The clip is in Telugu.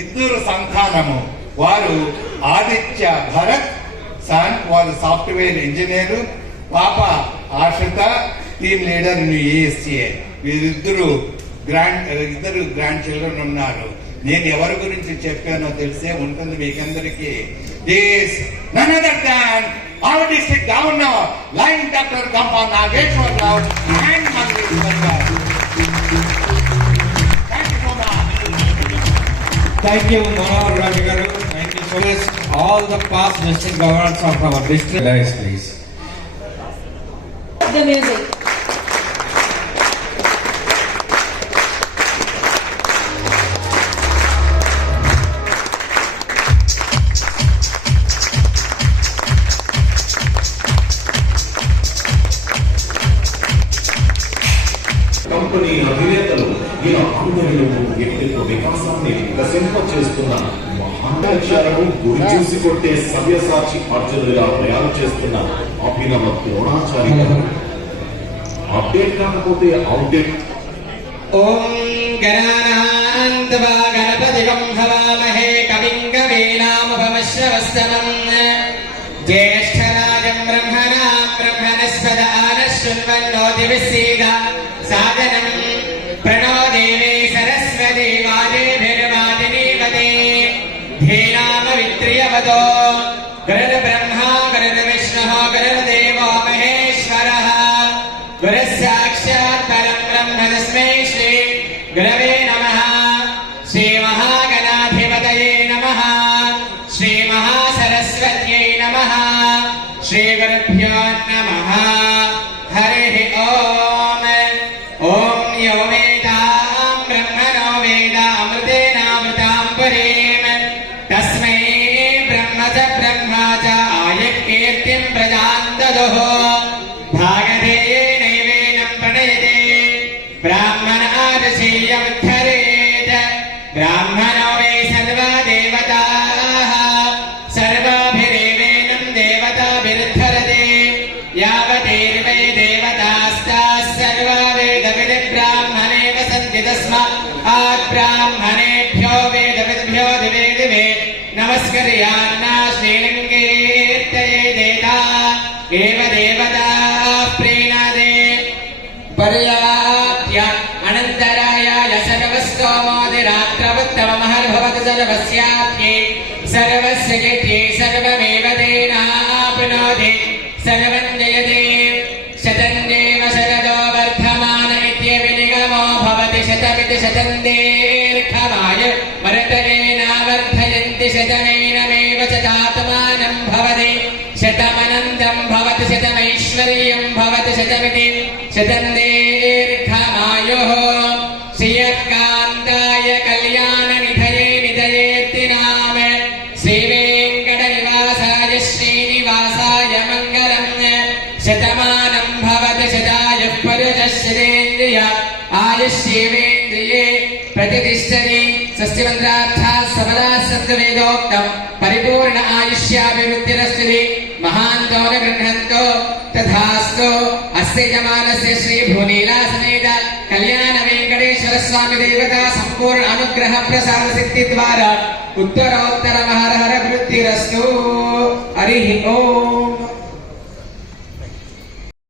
ఇద్దరు సంతానము. వారు ఆదిత్య భరత్ సన్, వారు సాఫ్ట్వేర్ ఇంజనీరు. పాప ఆశ్రిత, టీమ్ లీడర్ USCA. వీరిద్దరు గ్రాండ్ చిల్డ్రన్ ఉన్నారు. నేను ఎవరి గురించి చెప్పానో తెలిసే ఉంటుంది మీకందరికీ. This none other than our district governor lion doctor Gampa Nageswara Rao and Mangaluru గారు. Thank you, Manohar Ravi garu. Thank you so much. All the past district governors of our district. Guys, please. The music. Company అధినేతలు ఇలా అందరిలో వ్యక్తిత్వ వికాసాన్ని వికసింపచేస్తున్న మహాలక్ష్యాలను గురి చూసి కొట్టే సవ్యసాచి అర్జునుడిగా ప్రయాణం చేస్తున్న అభినవ ద్రోణాచార్య అప్డేట్ కాకపోతే అవుట్డేట్. ఓం గణానాన్వా గణపతిం హవామహే కవిం కవీనాముపమశ్రవస్తమం జ్యేష్ఠరాజం బ్రహ్మణాం బ్రహ్మణస్పద ఆనశృణ్వన్నో దివిసీద సాధనం ప్రణో దేవే సరస్వతి వాజేభిర్వాజినీవతే ధీనామవిత్రియవదో గురుర్బ్రహ్మా గురుర్విష్ణుః గురుర్దేవో మహేశ్వరः గురుః సాక్షాత్ పరం బ్రహ్మ తస్మై శ్రీ గురవే నమః. శ్రీ మహాగణాధిపతయే నమః. శ్రీ మహాసరస్వత్యై నమః. శ్రీ గురుభ్యో నమః. హరి ఓం. ఓం యో వేదాం బ్రహ్మణో వేదామృతేనామృతాం పురీం తస్మై బ్రహ్మ చ బ్రహ్మా చ ఆయకీర్తిం ప్రజాం దదుః భాగధేయేనైవేనం ప్రణయతే బ్రాహ్మణాదశీయముద్ధరేత్. బ్రాహ్మణో వై సర్వా దేవతాః సర్వాభిరేవేనం దేవతాభిరుద్ధరతే యావతేర్వై దేవతాస్తాః సర్వా వేదవిది బ్రాహ్మణే వసంతి తస్మాత్ బ్రాహ్మణేభ్యో వేదవిద్భ్యో దివే దివే నమస్కర్యాన్నా శ్రీలింగేర్తయేదేతా ఏవ దేవతాః ప్రీణాదే పర్యాప్య అనంతరాయాయ సర్వస్తోమోదిరాత్రవత్తమమహర్భవత్ సర్వస్యాప్యే సర్వస్య కీర్త్యై సర్వమేవ తేనాప్నోతి సర్వం జయతే. శతం దేవ శరదో వర్ధమాన ఇత్యవినిగమో భవతి శతమితి శతం దీర్ఘమాయ వర్ధయేనావర్ధయంతి శతమేనమేవ శతాత్మానం భవతి శతమనంతం భవతి శతమైశ్వర్యం భవతి శతమితి శతం దీర్ఘమాయుః. శ్రియకాంతాయ కళ్యాణ నిధయే నిధయేర్తినామ శ్రీ వెంకటనివాసాయ శ్రీనివాసాయ మంగళం. శతమానం భవతి శతాయుః పురుషశ్రేంద్రియ ఆయుష్యేవేంద్రియే ప్రతిష్టతి. షష్ఠిమంత్రార్థాः సఫలాः సంతు వేదోక్తం పరిపూర్ణ ఆయుష్యాభివృద్ధిరస్తుతి. మహాంతో న గృహంతో తథాస్తు. అస్య యజమానస్య శ్రీ భూలీలా సమేత కళ్యాణ వెంకటేశ్వర స్వామి దేవతా సంపూర్ణ అనుగ్రహ ప్రసాద శక్తి ద్వారా ఉత్తరోత్తర మహరహర వృద్ధిరస్తు. హరి ఓం.